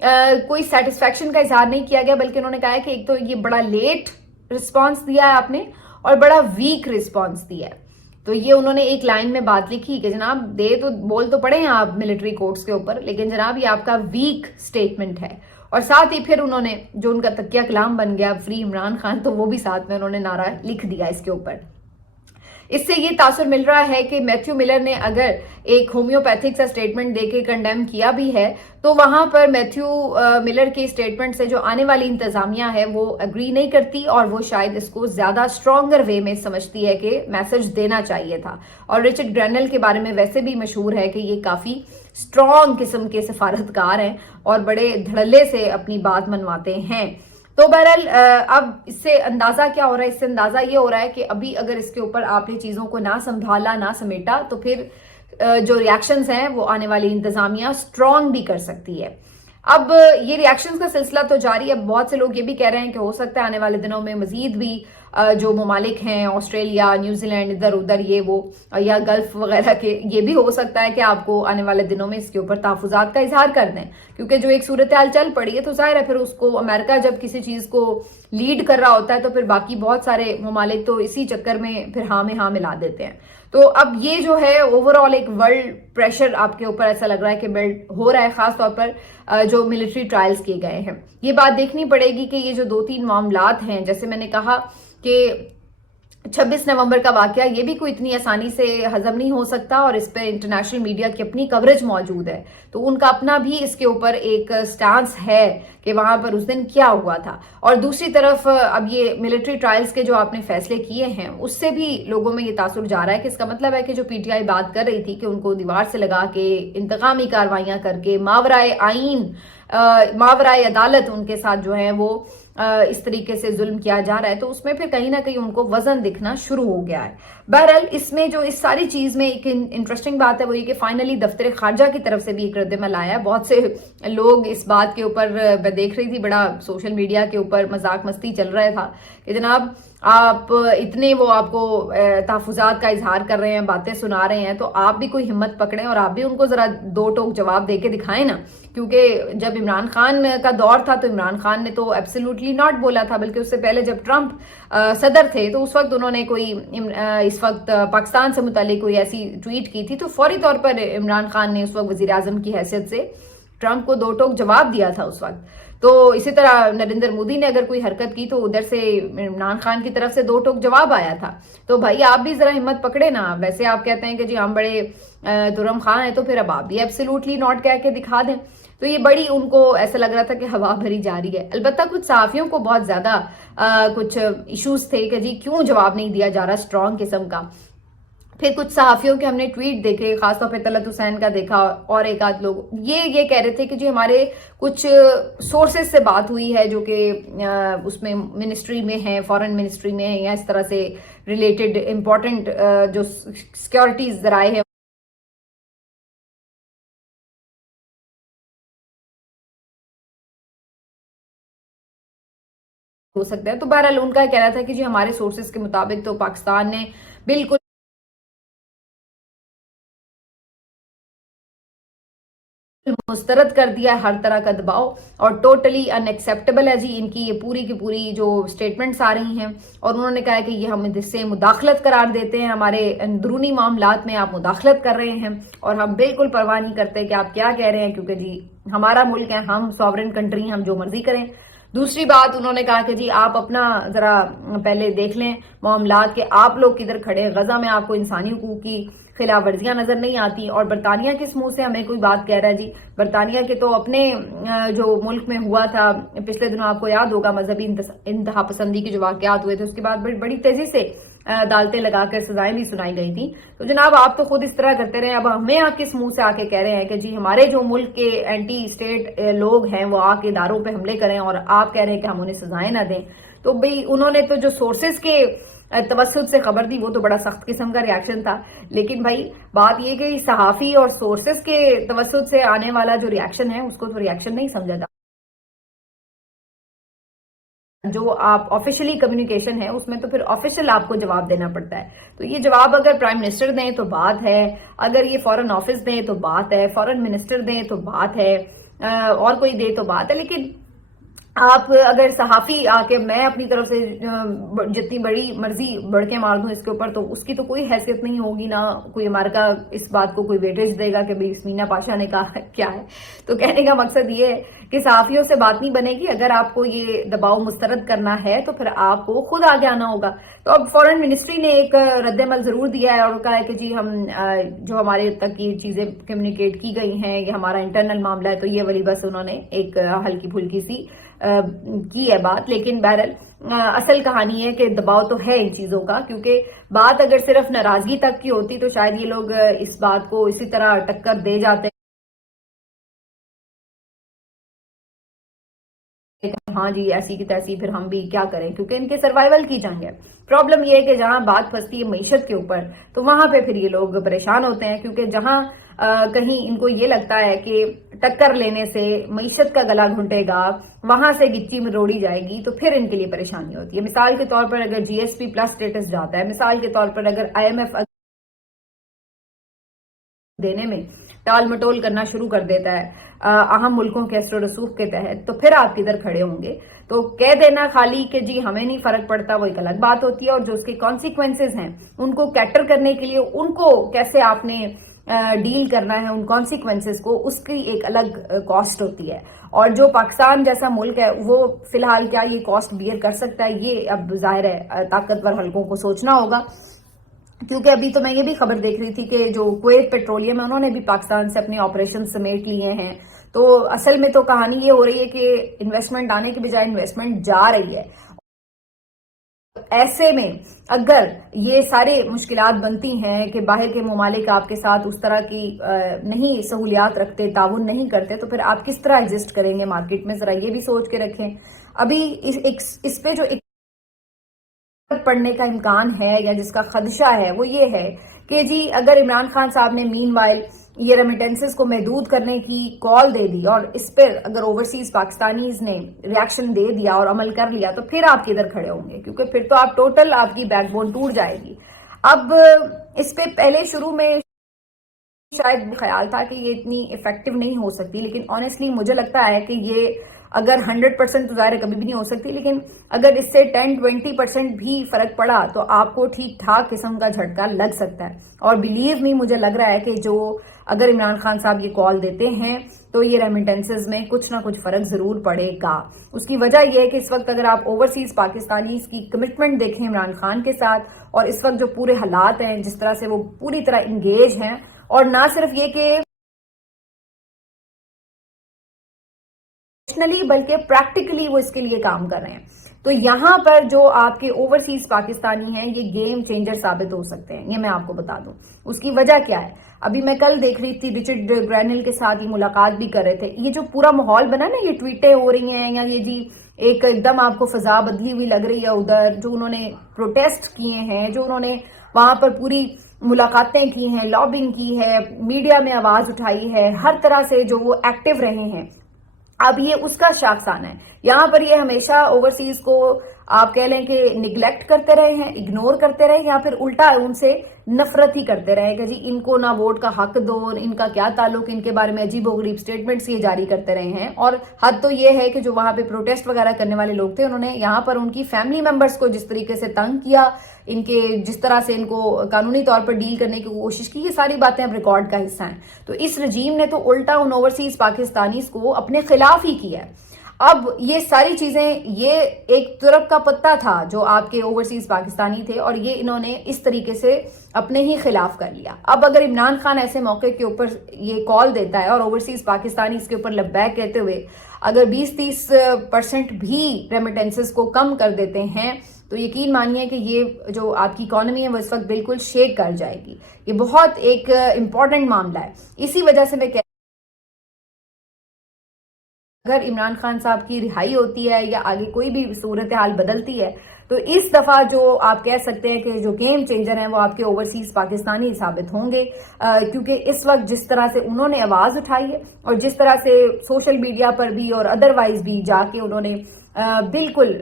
کوئی سیٹسفیکشن کا اظہار نہیں کیا گیا، بلکہ انہوں نے کہا ہے کہ ایک تو یہ بڑا لیٹ رسپانس دیا ہے آپ نے اور بڑا ویک رسپانس دیا ہے. تو یہ انہوں نے ایک لائن میں بات لکھی کہ جناب بول تو پڑے ہیں آپ ملٹری کورٹس کے اوپر، لیکن جناب یہ آپ کا ویک سٹیٹمنٹ ہے. اور ساتھ ہی پھر انہوں نے جو ان کا تکیہ کلام بن گیا فری عمران خان، تو وہ بھی ساتھ میں انہوں نے نعرہ لکھ دیا اس کے اوپر. اس سے یہ تاثر مل رہا ہے کہ میتھیو ملر نے اگر ایک ہومیوپیتھک سا سٹیٹمنٹ دے کے کنڈیم کیا بھی ہے، تو وہاں پر میتھیو ملر کے سٹیٹمنٹ سے جو آنے والی انتظامیہ ہے وہ اگری نہیں کرتی، اور وہ شاید اس کو زیادہ اسٹرانگر وے میں سمجھتی ہے کہ میسج دینا چاہیے تھا. اور رچرڈ گرینل کے بارے میں ویسے بھی مشہور ہے کہ یہ کافی اسٹرانگ قسم کے سفارتکار ہیں اور بڑے دھڑلے سے اپنی بات منواتے ہیں. تو بہرحال اب اس سے اندازہ کیا ہو رہا ہے؟ اس سے اندازہ یہ ہو رہا ہے کہ ابھی اگر اس کے اوپر آپ نے چیزوں کو نہ سنبھالا، نہ سمیٹا، تو پھر جو ریاکشنز ہیں وہ آنے والی انتظامیہ اسٹرانگ بھی کر سکتی ہے. اب یہ ریاکشنز کا سلسلہ تو جاری ہے. بہت سے لوگ یہ بھی کہہ رہے ہیں کہ ہو سکتا ہے آنے والے دنوں میں مزید بھی جو ممالک ہیں، آسٹریلیا، نیوزی لینڈ، ادھر ادھر یہ وہ یا گلف وغیرہ کے، یہ بھی ہو سکتا ہے کہ آپ کو آنے والے دنوں میں اس کے اوپر تحفظات کا اظہار کر دیں، کیونکہ جو ایک صورتحال چل پڑی ہے تو ظاہر ہے پھر اس کو امریکہ جب کسی چیز کو لیڈ کر رہا ہوتا ہے تو پھر باقی بہت سارے ممالک تو اسی چکر میں پھر ہاں میں ہاں ملا دیتے ہیں. تو اب یہ جو ہے اوور آل ایک ورلڈ پریشر آپ کے اوپر ایسا لگ رہا ہے کہ بلڈ ہو رہا ہے، خاص طور پر جو ملٹری ٹرائلز کیے گئے ہیں. یہ بات دیکھنی پڑے گی کہ یہ جو 2-3 معاملات ہیں، جیسے میں نے کہا کہ 26 نومبر کا واقعہ یہ بھی کوئی اتنی آسانی سے ہضم نہیں ہو سکتا، اور اس پہ انٹرنیشنل میڈیا کی اپنی کوریج موجود ہے، تو ان کا اپنا بھی اس کے اوپر ایک سٹانس ہے کہ وہاں پر اس دن کیا ہوا تھا. اور دوسری طرف اب یہ ملٹری ٹرائلز کے جو آپ نے فیصلے کیے ہیں، اس سے بھی لوگوں میں یہ تاثر جا رہا ہے کہ اس کا مطلب ہے کہ جو پی ٹی آئی بات کر رہی تھی کہ ان کو دیوار سے لگا کے انتقامی کارروائیاں کر کے ماورائے آئین، ماورائے عدالت ان کے ساتھ جو ہے وہ اس طریقے سے ظلم کیا جا رہا ہے، تو اس میں پھر کہیں نہ کہیں ان کو وزن دکھنا شروع ہو گیا ہے. بہرحال اس میں جو اس ساری چیز میں ایک انٹرسٹنگ بات ہے وہ یہ کہ فائنلی دفتر خارجہ کی طرف سے بھی ایک رد عمل آیا ہے. بہت سے لوگ اس بات کے اوپر میں دیکھ رہی تھی، بڑا سوشل میڈیا کے اوپر مذاق مستی چل رہا تھا کہ جناب آپ اتنے وہ آپ کو تحفظات کا اظہار کر رہے ہیں، باتیں سنا رہے ہیں، تو آپ بھی کوئی ہمت پکڑیں اور آپ بھی ان کو ذرا 2 ٹوک جواب دے کے دکھائیں نا. کیونکہ جب عمران خان کا دور تھا تو عمران خان نے تو ایبسلیوٹلی ناٹ بولا تھا، بلکہ اس سے پہلے جب ٹرمپ صدر تھے تو اس وقت انہوں نے کوئی اس وقت پاکستان سے متعلق کوئی ایسی ٹویٹ کی تھی، تو فوری طور پر عمران خان نے اس وقت وزیر اعظم کی حیثیت سے ٹرمپ کو 2 ٹوک جواب دیا تھا اس وقت. تو اسی طرح نریندر مودی نے اگر کوئی حرکت کی تو ادھر سے عمران خان کی طرف سے 2 ٹوک جواب آیا تھا. تو بھائی آپ بھی ذرا ہمت پکڑے نا. ویسے آپ کہتے ہیں کہ جی ہم بڑے ترم خان ہیں، تو پھر اب آپ بھی ایبسلیوٹلی ناٹ کہہ کے دکھا دیں. تو یہ بڑی ان کو ایسا لگ رہا تھا کہ ہوا بھری جا رہی ہے. البتہ کچھ صحافیوں کو بہت زیادہ کچھ ایشوز تھے کہ جی کیوں جواب نہیں دیا جا رہا اسٹرانگ قسم کا. پھر کچھ صحافیوں کے ہم نے ٹویٹ دیکھے، خاص طور پہ طلعت حسین کا دیکھا، اور ایک آدھ لوگ یہ کہہ رہے تھے کہ جی ہمارے کچھ سورسز سے بات ہوئی ہے جو کہ اس میں منسٹری میں ہیں، فارن منسٹری میں ہیں، یا اس طرح سے ریلیٹڈ امپورٹنٹ جو سیکیورٹیز ذرائع ہیں ہو سکتا ہے. تو بہرحال ان کا کہنا تھا کہ جی ہمارے سورسز کے مطابق تو پاکستان نے بالکل مسترد کر دیا ہے ہر طرح کا دباؤ، اور ٹوٹلی ان ایکسیپٹیبل ہے جی ان کی یہ پوری کی پوری جو سٹیٹمنٹس آ رہی ہیں. اور انہوں نے کہا ہے کہ یہ ہم اس سے مداخلت قرار دیتے ہیں، ہمارے اندرونی معاملات میں آپ مداخلت کر رہے ہیں، اور ہم بالکل پرواہ نہیں کرتے کہ آپ کیا کہہ رہے ہیں، کیونکہ جی ہمارا ملک ہے، ہم سوورن کنٹری ہیں، ہم جو مرضی کریں. دوسری بات انہوں نے کہا کہ جی آپ اپنا ذرا پہلے دیکھ لیں معاملات کہ آپ لوگ کدھر کھڑے. غزہ میں آپ کو انسانی حقوق کی خلاف ورزیاں نظر نہیں آتی، اور برطانیہ کس منہ سے ہمیں کوئی بات کہہ رہا ہے. جی برطانیہ کے تو اپنے جو ملک میں ہوا تھا پچھلے دنوں، آپ کو یاد ہوگا مذہبی انتہا پسندی کے جو واقعات ہوئے تھے، اس کے بعد بڑی تیزی سے عدالتیں لگا کر سزائیں بھی سنائی گئی تھی. تو جناب آپ تو خود اس طرح کرتے رہے، اب ہمیں آپ کس منہ سے آ کے کہہ رہے ہیں کہ جی ہمارے جو ملک کے اینٹی اسٹیٹ لوگ ہیں وہ آ کے اداروں پہ حملے کریں، اور آپ کہہ رہے ہیں کہ ہم انہیں سزائیں نہ دیں. تو بھئی انہوں نے تو جو سورسز کے توسط سے خبر دی وہ تو بڑا سخت قسم کا ریاکشن تھا، لیکن بھائی بات یہ کہ صحافی اور سورسز کے توسط سے آنے والا جو ریاکشن ہے اس کو تو ریاکشن نہیں سمجھا جاتا. جو آپ آفیشلی کمیونیکیشن ہے اس میں تو پھر آفیشل آپ کو جواب دینا پڑتا ہے. تو یہ جواب اگر پرائم منسٹر دیں تو بات ہے، اگر یہ فارن آفس دیں تو بات ہے، فارن منسٹر دیں تو بات ہے. اور کوئی دے تو بات ہے، لیکن آپ اگر صحافی آ کے میں اپنی طرف سے جتنی بڑی مرضی بڑھ کے مار دوں اس کے اوپر، تو اس کی تو کوئی حیثیت نہیں ہوگی، نہ کوئی امریکہ اس بات کو کوئی ویٹیج دے گا کہ بھئی سمینا پاشا نے کہا کیا ہے۔ تو کہنے کا مقصد یہ ہے کہ صحافیوں سے بات نہیں بنے گی، اگر آپ کو یہ دباؤ مسترد کرنا ہے تو پھر آپ کو خود آگے آنا ہوگا۔ تو اب فورن منسٹری نے ایک رد عمل ضرور دیا ہے اور کہا ہے کہ جی ہم جو ہمارے تک یہ چیزیں کمیونیکیٹ کی گئی ہیں یہ ہمارا انٹرنل معاملہ ہے، تو یہ والی بس انہوں نے ایک ہلکی پھلکی سی کی ہے بات، لیکن بہرحال اصل کہانی ہے کہ دباؤ تو ہے ان چیزوں کا، کیونکہ بات اگر صرف ناراضگی تک کی ہوتی تو شاید یہ لوگ اس بات کو اسی طرح ٹکر دے جاتے ہاں جی ایسی کی تیسی پھر ہم بھی کیا کریں، کیونکہ ان کے سروائیول کی جنگ ہے۔ پرابلم یہ ہے کہ جہاں بات پھنستی ہے معیشت کے اوپر تو وہاں پہ پھر یہ لوگ پریشان ہوتے ہیں، کیونکہ جہاں کہیں ان کو یہ لگتا ہے کہ ٹکر لینے سے معیشت کا گلا گھنٹے گا، وہاں سے گچی میں روڑی جائے گی، تو پھر ان کے لیے پریشانی ہوتی ہے۔ مثال کے طور پر اگر جی ایس پی پلس سٹیٹس جاتا ہے، مثال کے طور پر اگر آئی ایم ایف دینے میں ٹال مٹول کرنا شروع کر دیتا ہے اہم ملکوں کے اثر و رسوخ کے تحت، تو پھر آپ کدھر کھڑے ہوں گے؟ تو کہہ دینا خالی کہ جی ہمیں نہیں فرق پڑتا وہ ایک الگ بات ہوتی ہے، اور جو اس کے کانسیکوینسز ہیں ان کو کیٹر کرنے کے لیے ان کو کیسے آپ نے ڈیل کرنا ہے ان کانسیکوینسز کو، اس کی ایک الگ کاسٹ ہوتی ہے۔ اور جو پاکستان جیسا ملک ہے وہ فی الحال کیا یہ کاسٹ بیئر کر سکتا ہے؟ یہ اب ظاہر ہے طاقتور حلقوں کو سوچنا ہوگا، کیونکہ ابھی تو میں یہ بھی خبر دیکھ رہی تھی کہ جو کویت پیٹرولیم ہے انہوں نے بھی پاکستان سے اپنے آپریشن سمیٹ لیے ہیں۔ تو اصل میں تو کہانی یہ ہو رہی ہے کہ انویسٹمنٹ آنے کی بجائے انویسٹمنٹ جا رہی ہے۔ ایسے میں اگر یہ سارے مشکلات بنتی ہیں کہ باہر کے ممالک آپ کے ساتھ اس طرح کی نہیں سہولیات رکھتے، تعاون نہیں کرتے، تو پھر آپ کس طرح ایگزسٹ کریں گے مارکیٹ میں؟ ذرا یہ بھی سوچ کے رکھیں۔ ابھی اس پہ جو پڑنے کا امکان ہے یا جس کا خدشہ ہے وہ یہ ہے کہ جی اگر عمران خان صاحب نے مین وائل یہ ریمیٹنسز کو محدود کرنے کی کال دے دی اور اس پر اگر اوورسیز پاکستانیز نے ریاکشن دے دیا اور عمل کر لیا، تو پھر آپ کدھر کھڑے ہوں گے؟ کیونکہ پھر تو آپ ٹوٹل آپ کی بیک بون ٹوٹ جائے گی۔ اب اس پہ پہلے شروع میں شاید خیال تھا کہ یہ اتنی افیکٹو نہیں ہو سکتی، لیکن آنیسٹلی مجھے لگتا ہے کہ یہ اگر 100% تو ظاہر کبھی بھی نہیں ہو سکتی، لیکن اگر اس سے 10-20% بھی فرق پڑا تو آپ کو ٹھیک ٹھاک قسم کا جھٹکا لگ سکتا ہے۔ اور بلیو می مجھے لگ رہا ہے کہ جو اگر عمران خان صاحب یہ کال دیتے ہیں تو یہ ریمیٹنسز میں کچھ نہ کچھ فرق ضرور پڑے گا۔ اس کی وجہ یہ ہے کہ اس وقت اگر آپ اوورسیز پاکستانیز کی کمٹمنٹ دیکھیں عمران خان کے ساتھ، اور اس وقت جو پورے حالات ہیں جس طرح سے وہ پوری طرح انگیج ہیں، اور نہ صرف یہ کہ بلکہ پریکٹیکلی وہ اس کے لیے کام کر رہے ہیں، تو یہاں پر جو آپ کے اوورسیز پاکستانی ہیں یہ گیم چینجر ثابت ہو سکتے ہیں۔ یہ میں آپ کو بتا دوں اس کی وجہ کیا ہے۔ ابھی میں کل دیکھ رہی تھی رچرڈ گرینل کے ساتھ یہ ملاقات بھی کر رہے تھے، یہ جو پورا ماحول بنا نا، یہ ٹویٹیں ہو رہی ہیں یا یہ جی ایک دم آپ کو فضا بدلی ہوئی لگ رہی ہے ادھر، جو انہوں نے پروٹیسٹ کیے ہیں، جو انہوں نے وہاں پر پوری ملاقاتیں کی ہیں، لابنگ کی ہے، میڈیا میں آواز اٹھائی ہے، ہر طرح سے جو وہ ایکٹیو رہے ہیں، اب یہ اس کا شاخسانہ ہے۔ یہاں پر یہ ہمیشہ اوورسیز کو آپ کہہ لیں کہ نگلیکٹ کرتے رہے ہیں، اگنور کرتے رہے، یا پھر الٹا ان سے نفرت ہی کرتے رہے کہ جی ان کو نہ ووٹ کا حق دو، ان کا کیا تعلق، ان کے بارے میں عجیب و غریب سٹیٹمنٹس یہ جاری کرتے رہے ہیں۔ اور حد تو یہ ہے کہ جو وہاں پہ پروٹیسٹ وغیرہ کرنے والے لوگ تھے، انہوں نے یہاں پر ان کی فیملی ممبرس کو جس طریقے سے تنگ کیا، ان کے جس طرح سے ان کو قانونی طور پر ڈیل کرنے کی کوشش کی، یہ ساری باتیں اب ریکارڈ کا حصہ ہیں۔ تو اس رجیم نے تو الٹا ان اوورسیز پاکستانیز کو اپنے خلاف ہی کیا ہے۔ اب یہ ساری چیزیں یہ ایک ترک کا پتہ تھا جو آپ کے اوورسیز پاکستانی تھے، اور یہ انہوں نے اس طریقے سے اپنے ہی خلاف کر لیا۔ اب اگر عمران خان ایسے موقع کے اوپر یہ کال دیتا ہے اور اوورسیز پاکستانی اس کے اوپر لبیک کہتے ہوئے اگر 20-30% بھی ریمیٹنسز کو کم کر دیتے ہیں، تو یقین مانیے کہ یہ جو آپ کی اکانومی ہے وہ اس وقت بالکل شیک کر جائے گی۔ یہ بہت ایک امپورٹنٹ معاملہ ہے۔ اسی وجہ سے میں اگر عمران خان صاحب کی رہائی ہوتی ہے یا آگے کوئی بھی صورتحال بدلتی ہے، تو اس دفعہ جو آپ کہہ سکتے ہیں کہ جو گیم چینجر ہیں وہ آپ کے اوورسیز پاکستانی ثابت ہوں گے، کیونکہ اس وقت جس طرح سے انہوں نے آواز اٹھائی ہے اور جس طرح سے سوشل میڈیا پر بھی اور ادروائز بھی جا کے انہوں نے بالکل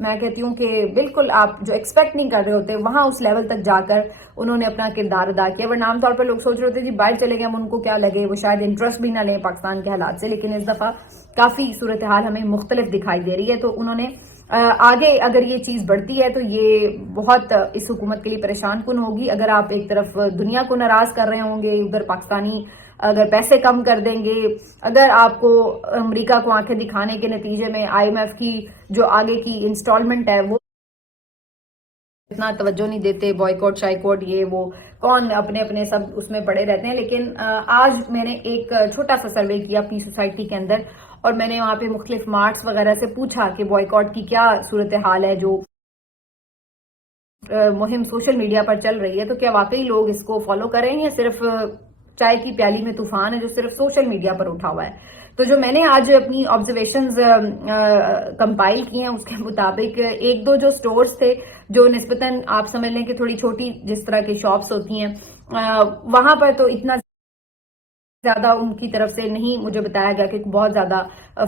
میں کہتی ہوں کہ بالکل آپ جو ایکسپیکٹ نہیں کر رہے ہوتے وہاں اس لیول تک جا کر انہوں نے اپنا کردار ادا کیا. ورنہ عام طور پر لوگ سوچ رہے ہوتے جی باہر چلے گئے ہم ان کو کیا لگے, وہ شاید انٹرسٹ بھی نہ لیں پاکستان کے حالات سے, لیکن اس دفعہ کافی صورتحال ہمیں مختلف دکھائی دے رہی ہے. تو انہوں نے آگے اگر یہ چیز بڑھتی ہے تو یہ بہت اس حکومت کے لیے پریشان کن ہوگی. اگر آپ ایک طرف دنیا کو ناراض کر رہے ہوں گے, ادھر پاکستانی اگر پیسے کم کر دیں گے, اگر آپ کو امریکہ کو آنکھیں دکھانے کے نتیجے میں آئی ایم ایف کی جو آگے کی انسٹالمنٹ ہے وہ اتنا توجہ نہیں دیتے, بوائیکاٹ شائیکاٹ یہ وہ کون اپنے اپنے سب اس میں پڑے رہتے ہیں. لیکن آج میں نے ایک چھوٹا سا سروے کیا اپنی سوسائٹی کے اندر, اور میں نے وہاں پہ مختلف مارٹس وغیرہ سے پوچھا کہ بوائیکاٹ کی کیا صورتحال ہے جو مہم سوشل میڈیا پر چل رہی ہے, تو کیا واقعی لوگ اس کو فالو کر رہے ہیں یا صرف چائے کی پیالی میں طوفان ہے جو صرف سوشل میڈیا پر اٹھا ہوا ہے. تو جو میں نے آج اپنی آبزرویشنز کمپائل کی ہیں اس کے مطابق ایک دو جو سٹورز تھے جو نسبتاً آپ سمجھ لیں کہ تھوڑی چھوٹی جس طرح کی شاپس ہوتی ہیں, وہاں پر تو اتنا زیادہ ان کی طرف سے نہیں مجھے بتایا گیا کہ بہت زیادہ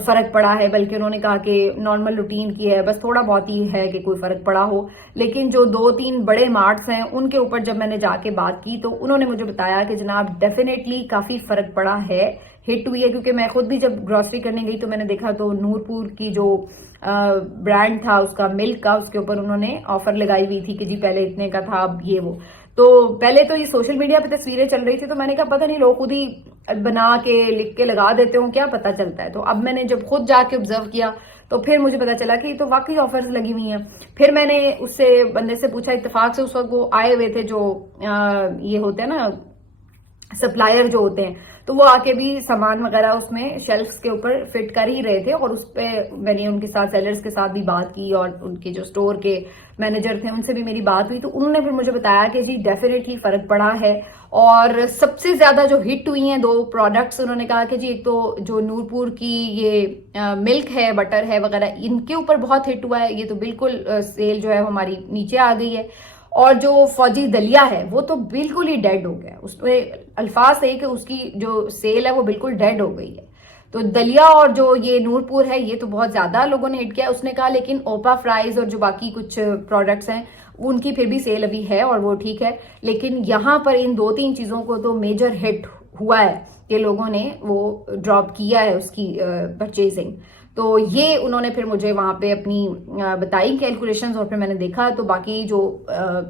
فرق پڑا ہے, بلکہ انہوں نے کہا کہ نارمل روٹین کی ہے, بس تھوڑا بہت ہی ہے کہ کوئی فرق پڑا ہو. لیکن جو 2-3 بڑے مارٹس ہیں ان کے اوپر جب میں نے جا کے بات کی تو انہوں نے مجھے بتایا کہ جناب ڈیفینیٹلی کافی فرق پڑا ہے, ہٹ ہوئی ہے. کیونکہ میں خود بھی جب گروسری کرنے گئی تو میں نے دیکھا تو نور پور کی جو برانڈ تھا اس کا ملک کا, اس کے اوپر انہوں نے آفر لگائی ہوئی تھی کہ جی پہلے اتنے کا تھا اب یہ وہ. تو پہلے تو یہ سوشل میڈیا پہ تصویریں چل رہی تھی تو میں نے کہا پتہ نہیں لوگ خود ہی بنا کے لکھ کے لگا دیتے ہوں, کیا پتہ چلتا ہے. تو اب میں نے جب خود جا کے آبزرو کیا تو پھر مجھے پتا چلا کہ یہ تو واقعی آفرز لگی ہوئی ہیں. پھر میں نے اس سے بندے سے پوچھا, اتفاق سے اس وقت وہ آئے ہوئے تھے جو یہ ہوتے ہیں نا سپلائر جو ہوتے ہیں, تو وہ آ کے بھی سامان وغیرہ اس میں شیلفز کے اوپر فٹ کر ہی رہے تھے. اور اس پہ میں نے ان کے ساتھ سیلرز کے ساتھ بھی بات کی اور ان کے جو سٹور کے مینیجر تھے ان سے بھی میری بات ہوئی. تو انہوں نے پھر مجھے بتایا کہ جی ڈیفینیٹلی فرق پڑا ہے. اور سب سے زیادہ جو ہٹ ہوئی ہیں 2 پروڈکٹس, انہوں نے کہا کہ جی ایک تو جو نور پور کی یہ ملک ہے, بٹر ہے وغیرہ, ان کے اوپر بہت ہٹ ہوا ہے, یہ تو بالکل سیل جو ہے ہماری نیچے آ گئی ہے. اور جو فوجی دلیا ہے وہ تو بالکل ہی ڈیڈ ہو گیا, اس میں الفاظ ہے کہ اس کی جو سیل ہے وہ بالکل ڈیڈ ہو گئی ہے. تو دلیا اور جو یہ نور پور ہے یہ تو بہت زیادہ لوگوں نے ہٹ کیا. اس نے کہا لیکن اوپا فرائز اور جو باقی کچھ پروڈکٹس ہیں ان کی پھر بھی سیل ابھی ہے اور وہ ٹھیک ہے. لیکن یہاں پر ان 2-3 چیزوں کو تو میجر ہٹ ہوا ہے کہ لوگوں نے وہ ڈراپ کیا ہے اس کی پرچیزنگ. تو یہ انہوں نے پھر مجھے وہاں پہ اپنی بتائی کیلکولیشنز, اور پھر میں نے دیکھا تو باقی جو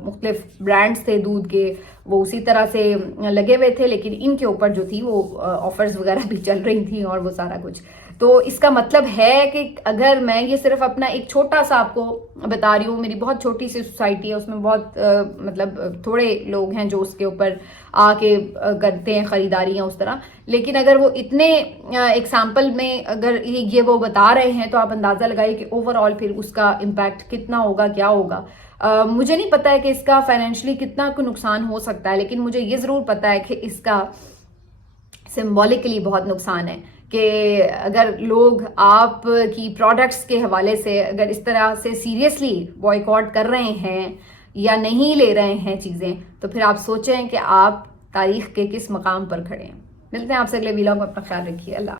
مختلف برانڈز تھے دودھ کے وہ اسی طرح سے لگے ہوئے تھے, لیکن ان کے اوپر جو تھی وہ آفرز وغیرہ بھی چل رہی تھیں اور وہ سارا کچھ. تو اس کا مطلب ہے کہ اگر میں یہ صرف اپنا ایک چھوٹا سا آپ کو بتا رہی ہوں, میری بہت چھوٹی سی سوسائٹی ہے, اس میں بہت مطلب تھوڑے لوگ ہیں جو اس کے اوپر آ کے کرتے ہیں خریداریاں اس طرح, لیکن اگر وہ اتنے ایگزامپل میں اگر یہ وہ بتا رہے ہیں تو آپ اندازہ لگائیے کہ اوور آل پھر اس کا امپیکٹ کتنا ہوگا, کیا ہوگا. مجھے نہیں پتا ہے کہ اس کا فائنینشلی کتنا کوئی نقصان ہو سکتا ہے, لیکن مجھے یہ ضرور پتا ہے کہ اس کا سمبولکلی بہت نقصان ہے کہ اگر لوگ آپ کی پروڈکٹس کے حوالے سے اگر اس طرح سے سیریسلی بوائیکاٹ کر رہے ہیں یا نہیں لے رہے ہیں چیزیں, تو پھر آپ سوچیں کہ آپ تاریخ کے کس مقام پر کھڑے ہیں. ملتے ہیں آپ سے اگلے ویلاگ میں, اپنا خیال رکھیے. اللہ